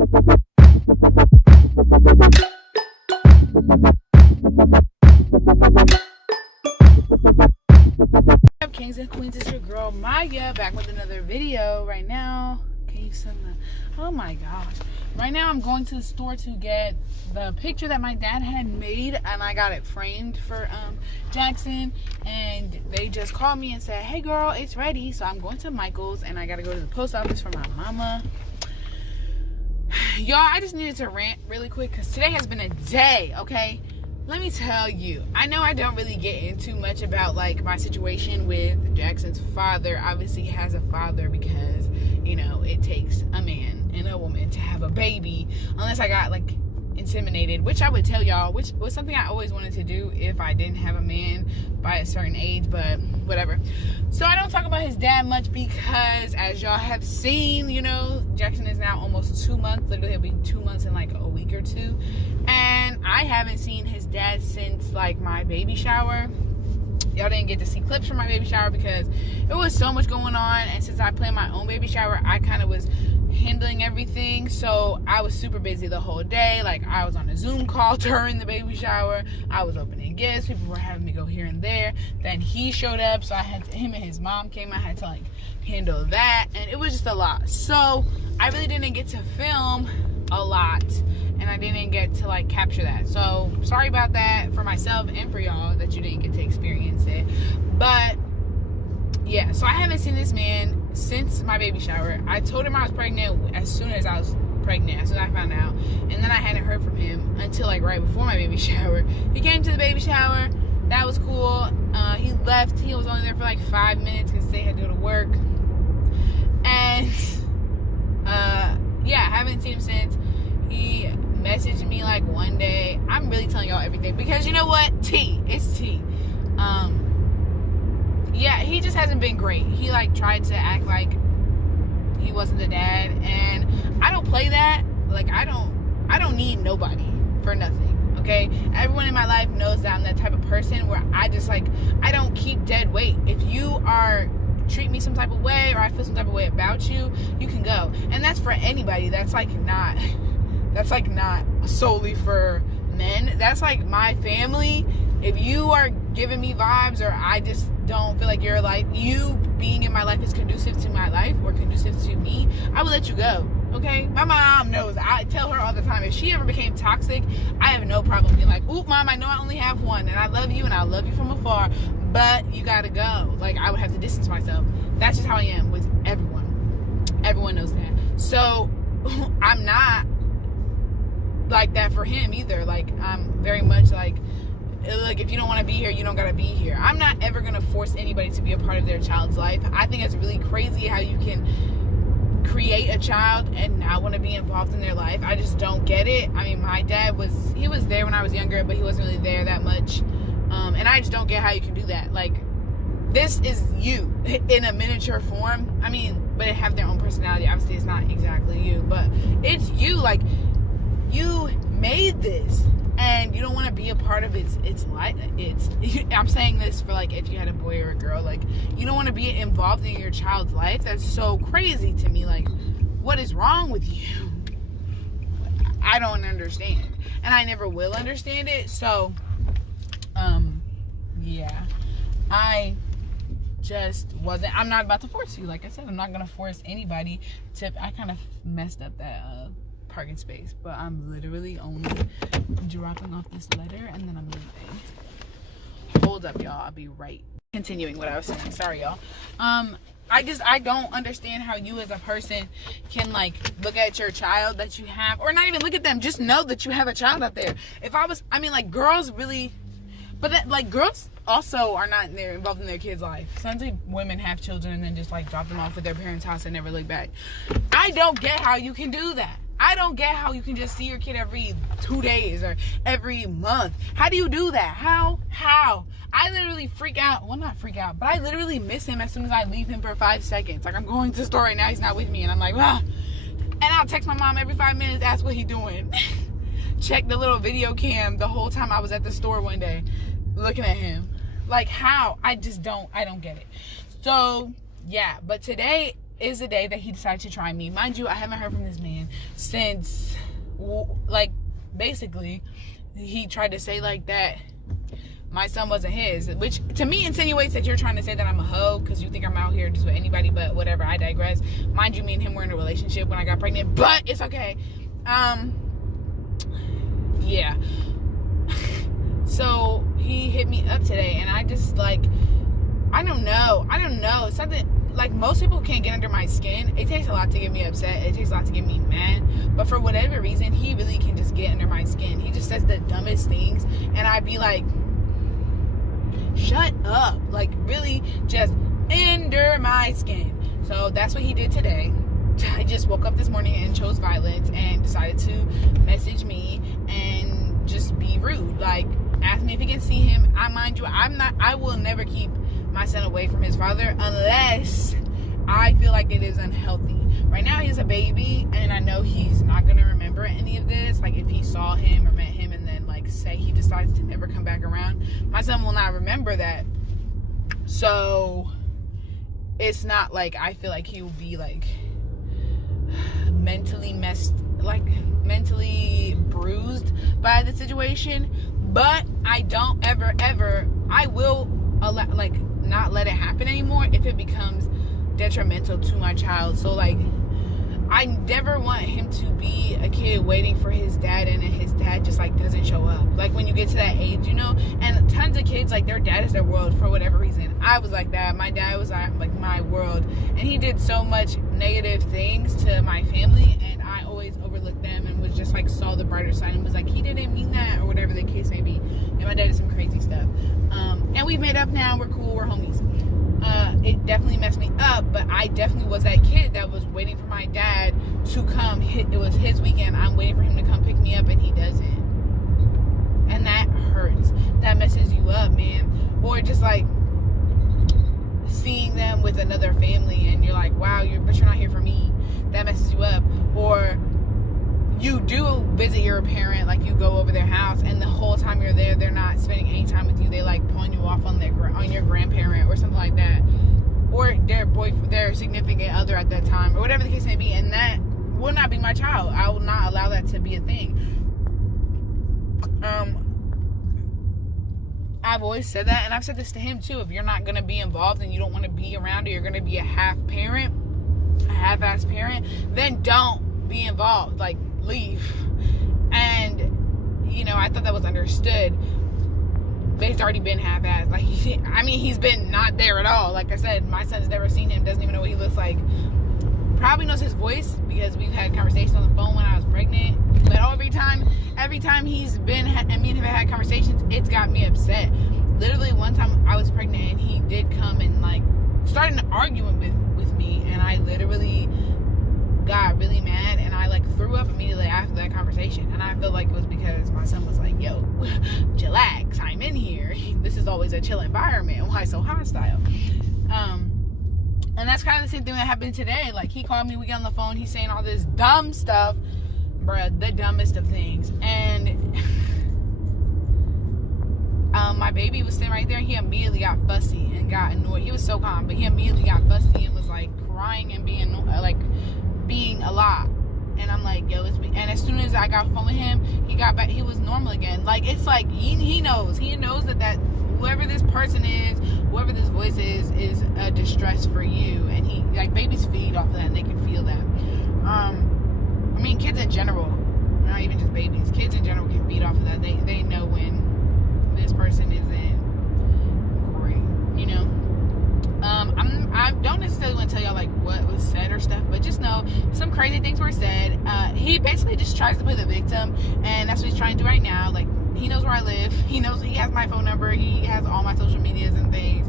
Up, kings and queens, it's your girl Maya back with another video. Right now, can you send the, oh my gosh, right now I'm going to the store to get the picture that my dad had made, and I got it framed for Jackson, and they just called me and said, hey girl, it's ready. So I'm going to Michael's and I gotta go to the post office for my mama. Y'all, I just needed to rant really quick because today has been a day, okay? Let me tell you, I know I don't really get into much about like my situation with Jackson's father. Obviously he has a father because, you know, it takes a man and a woman to have a baby, unless I got like inseminated, which I would tell y'all, which was something I always wanted to do if I didn't have a man by a certain age, but whatever. So I don't talk about his dad much because, as y'all have seen, you know, Jackson is now almost 2 months. Literally it'll be 2 months in like a week or two, and I haven't seen his dad since like my baby shower. Y'all didn't get to see clips from my baby shower because there was so much going on, and since I planned my own baby shower, I kind of was handling everything, so I was super busy the whole day. Like, I was on a Zoom call during the baby shower, I was opening gifts, people were having me go here and there. Then he showed up, so I had to, him and his mom came, I had to like handle that, and it was just a lot. So I really didn't get to film a lot, and I didn't get to like capture that. So sorry about that for myself and for y'all that you didn't get to experience it. But yeah, so I haven't seen this man since my baby shower. I told him I was pregnant as soon as I was pregnant, as soon as I found out, and then I hadn't heard from him until like right before my baby shower. He came to the baby shower, that was cool. He left, he was only there for like 5 minutes because they had to go to work, and yeah, I haven't seen him since. He messaged me like one day. I'm really telling y'all everything because you know what, it's tea. Yeah, he just hasn't been great. He like tried to act like he wasn't the dad, and I don't play that. Like, I don't need nobody for nothing, okay? Everyone in my life knows that I'm that type of person where I just like, I don't keep dead weight. If you are treat me some type of way or I feel some type of way about you, you can go. And that's for anybody. That's like not solely for men. That's like my family. If you are giving me vibes or I just don't feel like you're like, you being in my life is conducive to my life or conducive to me, I will let you go, okay? My mom knows. I tell her all the time, if she ever became toxic, I have no problem being like, oop, mom, I know I only have one and I love you and I love you from afar, but you gotta go. Like, I would have to distance myself. That's just how I am with everyone. Everyone knows that. So I'm not like that for him either. Like, I'm very much like, look, if you don't want to be here, you don't gotta be here. I'm not ever gonna force anybody to be a part of their child's life. I think it's really crazy how you can create a child and not want to be involved in their life. I just don't get it. I mean, my dad was there when I was younger, but he wasn't really there that much, and I just don't get how you can do that. Like, this is you in a miniature form. I mean, but they have their own personality. Obviously it's not exactly you, but it's you. Like, you made this and you don't want to be a part of its life. I'm saying this for like if you had a boy or a girl, like, you don't want to be involved in your child's life. That's so crazy to me. Like, what is wrong with you? I don't understand, and I never will understand it. So yeah, I just wasn't. I'm not about to force you. Like I said, I'm not gonna force anybody to. I kind of messed up that parking space, but I'm literally only dropping off this letter and then I'm leaving. Hold up, y'all, I'll be right continuing what I was saying. Sorry, y'all. I don't understand how you as a person can like look at your child that you have, or not even look at them, just know that you have a child out there. I mean like girls really, but that, like, girls also are not involved in their kids' life. Sometimes women have children and then just like drop them off at their parents' house and never look back. I don't get how you can do that. I don't get how you can just see your kid every 2 days or every month. How do you do that? How? I literally freak out. Well, not freak out, but I literally miss him as soon as I leave him for 5 seconds. Like, I'm going to the store right now, he's not with me, and I'm like, ah. And I'll text my mom every 5 minutes, ask what he doing. Check the little video cam the whole time I was at the store one day, looking at him. Like, how? I don't get it. So, yeah, but today is the day that he decided to try me. Mind you, I haven't heard from this man since, like, basically, he tried to say, like, that my son wasn't his, which to me insinuates that you're trying to say that I'm a hoe because you think I'm out here just with anybody, but whatever, I digress. Mind you, me and him were in a relationship when I got pregnant, but it's okay. Yeah. So he hit me up today, and I just, like, I don't know. It's something, like, most people can't get under my skin. It takes a lot to get me upset. It takes a lot to get me mad. But for whatever reason, he really can just get under my skin. He just says the dumbest things, and I'd be like, shut up. Like, really, just under my skin. So that's what he did today. I just woke up this morning and chose violence and decided to message me and just be rude. Like, ask me if he can see him. Mind you, I will never keep my son away from his father unless I feel like it is unhealthy. Right now he's a baby, and I know he's not gonna remember any of this. Like, if he saw him or met him and then, like, say he decides to never come back around, my son will not remember that. So it's not like I feel like he will be, like, mentally bruised by the situation. But I don't ever I will not let it happen anymore if it becomes detrimental to my child. So, like, I never want him to be a kid waiting for his dad, and then his dad just, like, doesn't show up. Like, when you get to that age, you know, and tons of kids, like, their dad is their world for whatever reason. I was like that. My dad was, like, my world, and he did so much negative things to my family, and I always overlooked them and was just, like, saw the brighter side and was like, he didn't mean that, or whatever the case may be. And my dad did some crazy stuff. And we've made up now. We're cool. We're homies. It definitely messed me up, but I definitely was that kid that was waiting for my dad to come. It was his weekend. I'm waiting for him to come pick me up, and he doesn't. And that hurts. That messes you up, man. Or just, like, seeing them with another family, and you're like, wow, but you're not here for me. That messes you up. Or you do visit your parent, like, you go over their house, and the whole time you're there, they're not spending any time with you. They, like, pawn you off on your grandparent or something like that, or their significant other at that time, or whatever the case may be. And that will not be my child. I will not allow that to be a thing. I've always said that, and I've said this to him too. If you're not gonna be involved and you don't want to be around, or you're gonna be a half-ass parent, then don't be involved. Like, leave. And, you know, I thought that was understood, but he's already been half-assed. Like, he's been not there at all. Like I said, my son's never seen him, doesn't even know what he looks like. Probably knows his voice because we've had conversations on the phone when I was pregnant. But every time he's been, and me and him have had conversations, it's got me upset. Literally, one time I was pregnant, and he did come and, like, started arguing with me, and I literally got really mad, and I, like, threw up immediately after that conversation. And I feel like it was because my son was like, yo, chillax, I'm in here. This is always a chill environment. Why so hostile? And that's kind of the same thing that happened today. Like, he called me, we got on the phone, he's saying all this dumb stuff, bruh, the dumbest of things. And my baby was sitting right there. He immediately got fussy and got annoyed. He was so calm, but he immediately got fussy and was, like, crying and being a lot. And I'm like, yo, and as soon as I got off the phone with him, he got back, he was normal again. Like, it's like, he knows that whoever this person is, whoever this voice is a distress for you. And he, like, babies feed off of that, and they can feel that. Kids in general, not even just babies, kids in general can feed off of that. They know when this person isn't great, you know. I don't necessarily want to tell y'all, like, what was said or stuff, but just know some crazy things were said. He basically just tries to play the victim, and that's what he's trying to do right now. Like, he knows where I live. He knows he has my phone number. He has all my social medias and things.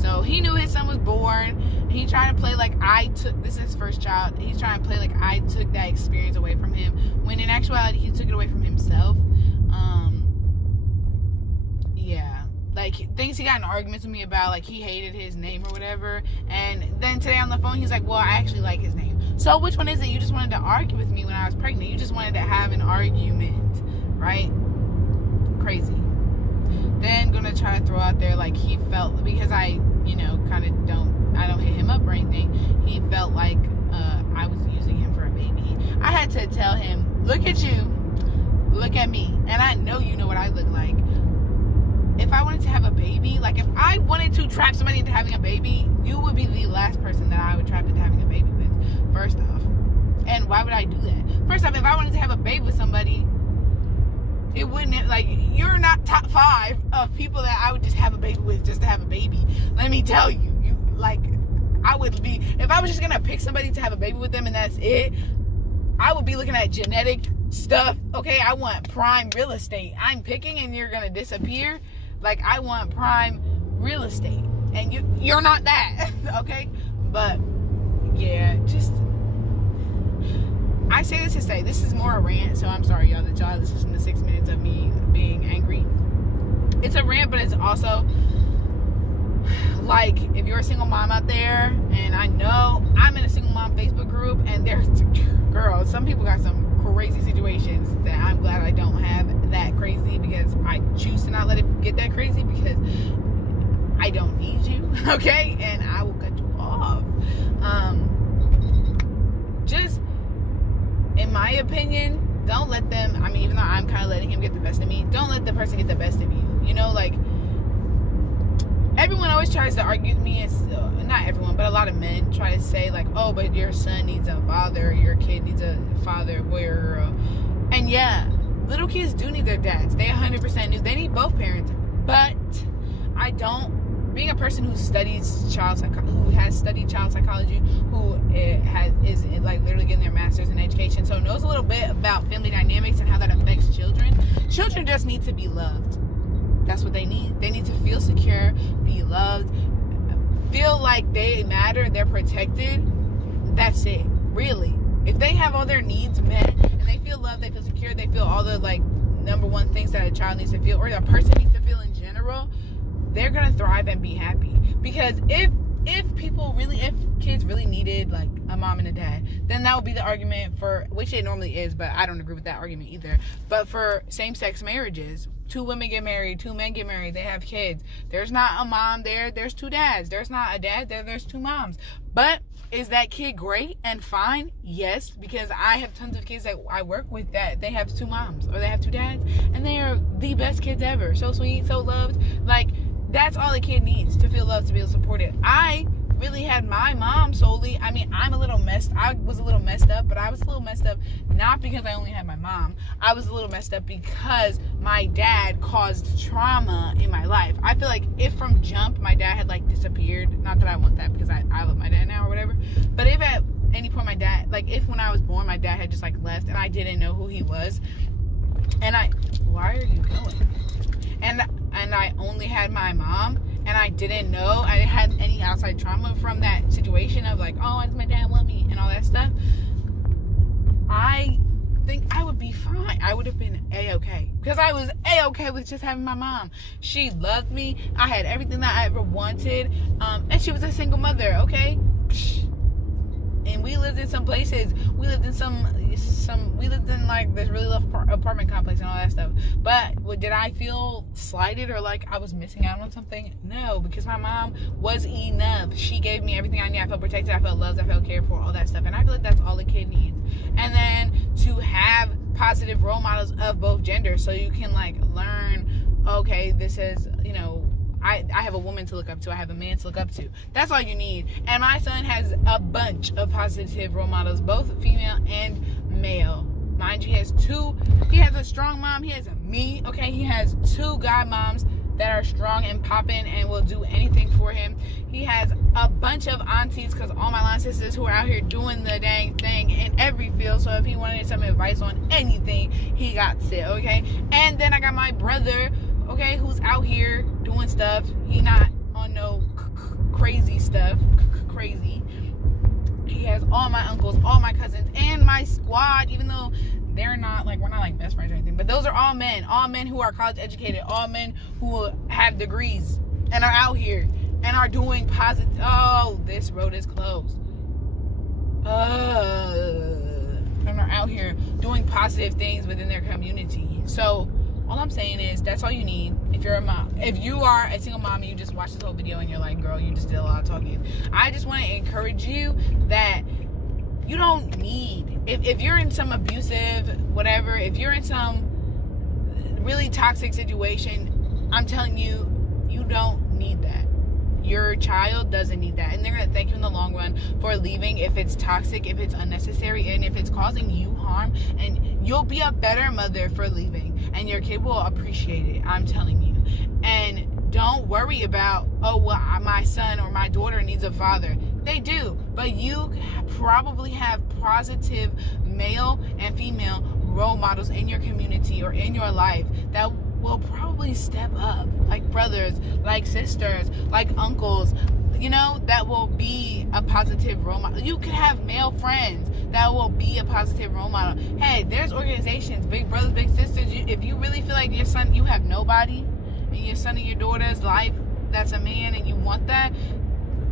So he knew his son was born. He tried to play like this is his first child. He's trying to play like I took that experience away from him, when in actuality he took it away from himself. Yeah. Like, things he got in arguments with me about, like, he hated his name or whatever. And then today on the phone, he's like, well, I actually like his name. So which one is it? You just wanted to argue with me when I was pregnant. You just wanted to have an argument, right? Crazy. Then gonna try to throw out there, like, he felt, because I, you know, kind of don't I don't hit him up or anything. He felt like I was using him for a baby. I had to tell him, look at you, look at me, and I know you know what I look like. If I wanted to have a baby, like if I wanted to trap somebody into having a baby, you would be the last person that I would trap into having a baby with, first off. And why would I do that? First off, if I wanted to have a baby with somebody, it wouldn't, like, you're not top 5 of people that I would just have a baby with just to have a baby. Let me tell you, I would be, if I was just gonna pick somebody to have a baby with them and that's it, I would be looking at genetic stuff. Okay, I want prime real estate. I'm picking and you're gonna disappear. Like, I want prime real estate, and you're not that. Okay, but yeah, just, I say this to say, this is more a rant, so I'm sorry y'all that y'all listened to 6 minutes of me being angry. It's a rant, but it's also like, if you're a single mom out there, and I know I'm in a single mom Facebook group, and there's, girls, some people got some crazy situations that I'm glad I don't have that crazy, because I choose to not let it get that crazy, because I don't need you, okay, and I will cut you off. Just, in my opinion, don't let them, I mean, even though I'm kind of letting him get the best of me, don't let the person get the best of you, you know, like, everyone always tries to argue with me, and not everyone, but a lot of men try to say, like, oh, but your son needs a father, your kid needs a father, boy or girl. And yeah, little kids do need their dads. They 100% do. They need both parents. But I don't, being a person who studies who has studied child psychology, who is like literally getting their master's in education, so knows a little bit about family dynamics and how that affects children. Children just need to be loved. That's what they need. They need to feel secure, be loved, feel like they matter, they're protected. That's it, really. If they have all their needs met and they feel loved, they feel secure, they feel all the, like, number one things that a child needs to feel, or a person needs to feel in general, they're gonna thrive and be happy. Because if kids really needed, like, a mom and a dad, then that would be the argument for, which it normally is, but I don't agree with that argument either, but for same-sex marriages, 2 women get married, 2 men get married, they have kids, there's not a mom there, there's 2 dads, there's not a dad there, there's 2 moms. But is that kid great and fine? Yes, because I have tons of kids that I work with that they have 2 moms or they have 2 dads, and they are the best kids ever, so sweet, so loved. Like, that's all a kid needs, to feel loved, to feel supported. I really had my mom solely. I mean, I was a little messed up, but I was a little messed up not because I only had my mom. I was a little messed up because my dad caused trauma in my life. I feel like if from jump my dad had, like, disappeared, not that I want that because I love my dad now or whatever, but if at any point my dad, like, if when I was born my dad had just, like, left and I didn't know who he was, and why are you going? And I only had my mom, and I didn't know, I didn't have any outside trauma from that situation of, like, oh, does my dad want me, and all that stuff, I think I would be fine. I would have been A-okay. Because I was A-okay with just having my mom. She loved me. I had everything that I ever wanted. And she was a single mother, okay? And we lived in some places. We lived in like this really lovely apartment complex and all that stuff. But did I feel slighted or like I was missing out on something? No, because my mom was enough. She gave me everything I needed. I felt protected. I felt loved. I felt cared for. All that stuff. And I feel like that's all a kid needs. And then to have positive role models of both genders, so you can, like, learn. Okay, this is, you know, I have a woman to look up to. I have a man to look up to. That's all you need. And my son has a bunch of positive role models, both female and male. Mind you, he has a strong mom. He has me, okay? He has 2 god moms that are strong and popping and will do anything for him. He has a bunch of aunties, because all my line sisters who are out here doing the dang thing in every field. So if he wanted some advice on anything, he got it, okay? And then I got my brother, okay, who's out here doing stuff. He not on no crazy stuff. Crazy. He has all my uncles, all my cousins, and my squad, even though they're not, like, we're not, like, best friends or anything. But those are all men who are college educated, all men who have degrees and are out here and are doing positive. Oh, this road is closed. And are out here doing positive things within their community. So All I'm saying is that's all you need. If you're a mom, if you are a single mom and you just watch this whole video and you're like, girl, you just did a lot of talking, I just want to encourage you that you don't need, if you're in some abusive whatever, if you're in some really toxic situation, I'm telling you, you don't need that. Your child doesn't need that, and they're going to thank you in the long run for leaving if it's toxic, if it's unnecessary, and if it's causing you harm. And you'll be a better mother for leaving, and your kid will appreciate it, I'm telling you. And don't worry about, oh, well, my son or my daughter needs a father. They do, but you probably have positive male and female role models in your community or in your life that will probably step up, like brothers, like sisters, like uncles, you know, that will be a positive role model. You could have male friends that will be a positive role model. Hey, there's organizations, big brothers, big sisters. If you really feel like your son, you have nobody in your son and your daughter's life that's a man, and you want that,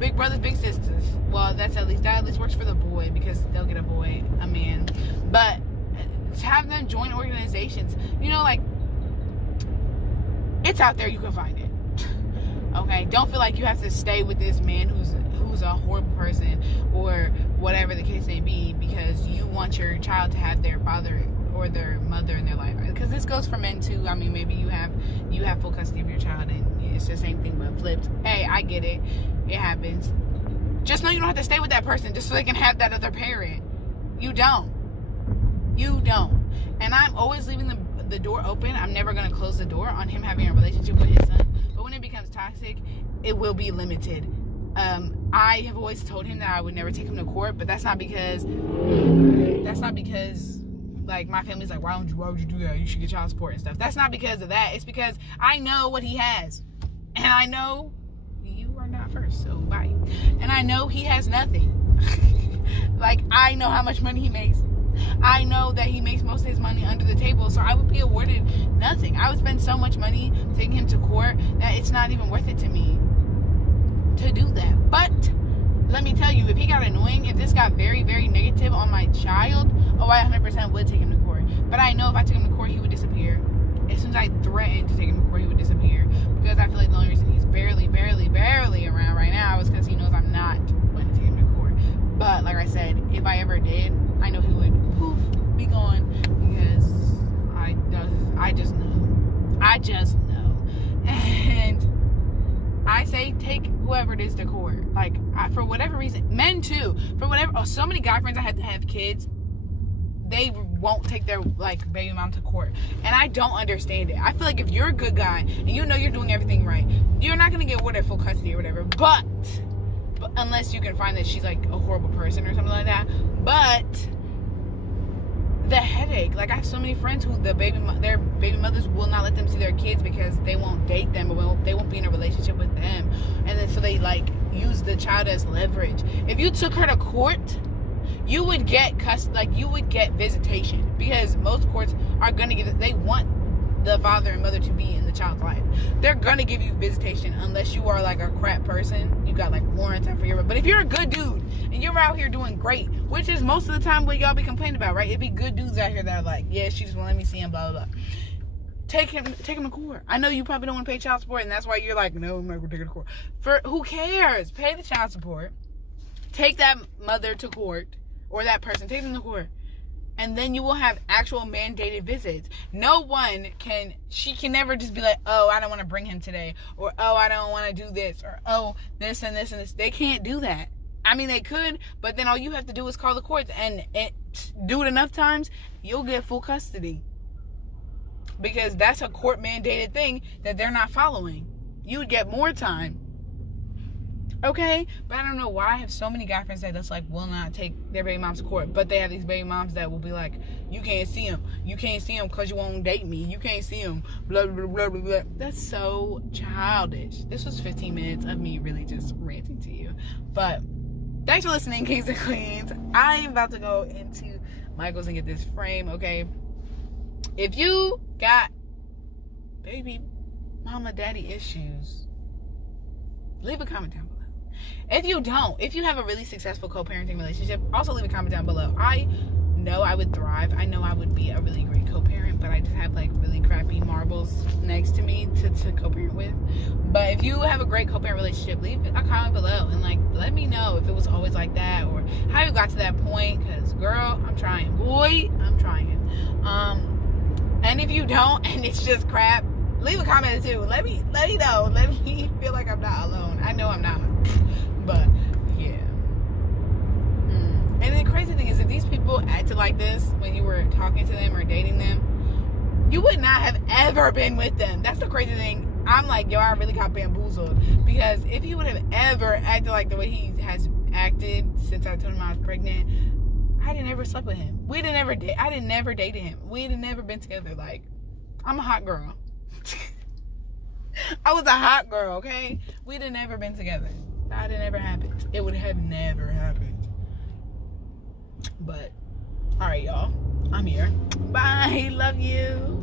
big brothers, big sisters. Well, that at least works for the boy, because they'll get a boy, a man. But have them join organizations, you know, like, it's out there, you can find it. Okay, don't feel like you have to stay with this man who's a horrible person or whatever the case may be, because you want your child to have their father or their mother in their life. Because this goes for men too. I mean, maybe you have full custody of your child and it's the same thing but flipped. Hey, I get it. It happens. Just know you don't have to stay with that person just so they can have that other parent. You don't. And I'm always leaving the door open. I'm never going to close the door on him having a relationship with his son. But when it becomes toxic, it will be limited. I have always told him that I would never take him to court, but that's not because like my family's like, why would you do that? You should get child support and stuff. That's not because of that. It's because I know what he has. And I know you are not first, so bye. And I know he has nothing. Like, I know how much money he makes. I know that he makes most of his money under the table, so I would be awarded nothing. I would spend so much money taking him to court that it's not even worth it to me to do that. But let me tell you, if he got annoying, if this got very, very negative on my child, I 100% would take him to court. But I know if I took him to court, he would disappear. As soon as I threatened to take him to court, he would disappear. Because I feel like the only reason he's barely around right now is because he knows I'm not going to take him to court. But like I said, if I ever did, I know he would be gone, because I just know. And I say take whoever it is to court. Like, for whatever reason, men too, so many guy friends I had to have kids, they won't take their like baby mom to court, and I don't understand it. I feel like if you're a good guy and you know you're doing everything right, you're not gonna get awarded full custody or whatever, but unless you can find that she's like a horrible person or something like that. But the headache, like I have so many friends who their baby mothers will not let them see their kids because they won't date them, or they won't be in a relationship with them, and then so they like use the child as leverage. If you took her to court, you would get you would get visitation, because most courts are gonna they want the father and mother to be in the child's life. They're gonna give you visitation unless you are like a crap person. You got like warrants out for your. But if you're a good dude and you're out here doing great, which is most of the time what y'all be complaining about, right? It'd be good dudes out here that are like, yeah, she just won't let me see him, blah blah blah. Take him to court. I know you probably don't want to pay child support, and that's why you're like, no, I'm not gonna take her to court. For who cares? Pay the child support. Take that mother to court, or that person. Take them to court. And then you will have actual mandated visits. She can never just be like, oh, I don't want to bring him today. Or, oh, I don't want to do this. Or, oh, this and this and this. They can't do that. I mean, they could, but then all you have to do is call the courts and do it enough times, you'll get full custody. Because that's a court mandated thing that they're not following. You would get more time. Okay, but I don't know why I have so many guy friends that like will not take their baby moms to court, but they have these baby moms that will be like, you can't see him because you won't date me, you can't see him, blah blah blah blah blah. That's so childish. This was 15 minutes of me really just ranting to you, but thanks for listening, kings and queens. I am about to go into Michael's and get this frame. Okay, if you got baby mama daddy issues, leave a comment down below. If you don't, if you have a really successful co-parenting relationship, also leave a comment down below. I know I would thrive. I know I would be a really great co-parent, but I I just have like really crappy marbles next to me to co-parent with. But if you have a great co-parent relationship, leave a comment below and like let me know if it was always like that or how you got to that point. Cause girl, I'm trying. Boy, I'm trying. And if you don't and it's just crap, leave a comment too. Let me know. Let me feel like I'm not alone. I know I'm not. But yeah. And the crazy thing is, if these people acted like this when you were talking to them or dating them, you would not have ever been with them. That's the crazy thing. I'm like, yo, I really got bamboozled. Because if he would have ever acted like the way he has acted since I told him I was pregnant, I'd have never slept with him. I didn't never dated him. We'd have never been together. Like, I'm a hot girl. I was a hot girl, okay? We'd have never been together. That'd have never happened. It would have never happened. But, alright, y'all. I'm here. Bye. Love you.